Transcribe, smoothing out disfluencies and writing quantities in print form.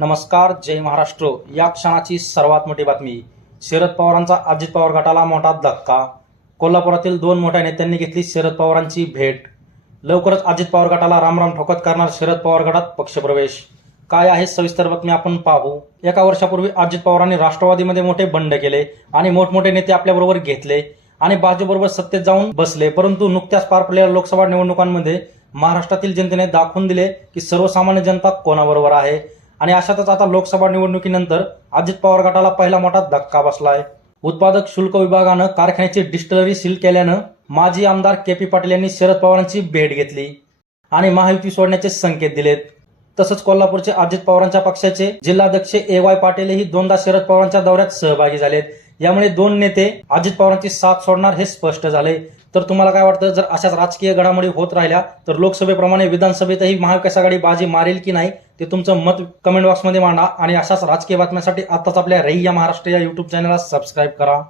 नमस्कार, जय महाराष्ट्र. या क्षणाची सर्वात मोठी बातमी. शरद पवारांचा अजित पवार गटाला मोठा धक्का. कोल्हापुरातील 2 मोठ्या नेत्यांनी घेतली शरद पवारांची भेट. लवकरच अजित पवार गटाला रामराम ठोकत करणार शरद पवार गटात पक्षप्रवेश. काय आहे सविस्तर बातमी आपण पाहू. एका वर्षापूर्वी अजित पवारांनी राष्ट्रवादीमध्ये मोठे बंड केले आणि मोठमोठे नेते आपल्याबरोबर घेतले आणि भाजपबरोबर सत्तेत जाऊन बसले. परंतु नुकत्याच पार पडलेल्या लोकसभा निवडणुकांमध्ये महाराष्ट्रातील जनतेने दाखवून दिले की सर्वसामान्य जनता कोणाबरोबर आहे. आणि अशातच आता लोकसभा निवडणुकीनंतर अजित पवार गटाला पहिला मोठा धक्का बसलाय. उत्पादक शुल्क विभागानं कारखान्याची डिस्टिलरी सील केल्यानं माजी आमदार के.पी. पाटील यांनी शरद पवारांची भेट घेतली आणि महायुती सोडण्याचे संकेत दिलेत. तसंच कोल्हापूरचे अजित पवारांच्या पक्षाचे जिल्हाध्यक्ष ए.वाय. पाटीलही 2दा शरद पवारांच्या दौऱ्यात सहभागी झालेत. यामुळे 2 नेते अजित पवारांची साथ सोडणार हे स्पष्ट झाले. तर तुम्हाला काय वाटतं, जर अशाच राजकीय घडामोडी होत राहिल्या तर लोकसभेप्रमाणे विधानसभेतही महाविकास आघाडी बाजी मारेल की नाही, ते तुमचं मत कमेंट बॉक्समध्ये मांडा. आणि अशाच राजकीय बातम्यांसाठी आताच आपल्या रहिया महाराष्ट्र या युट्यूब चॅनलला सबस्क्राईब करा.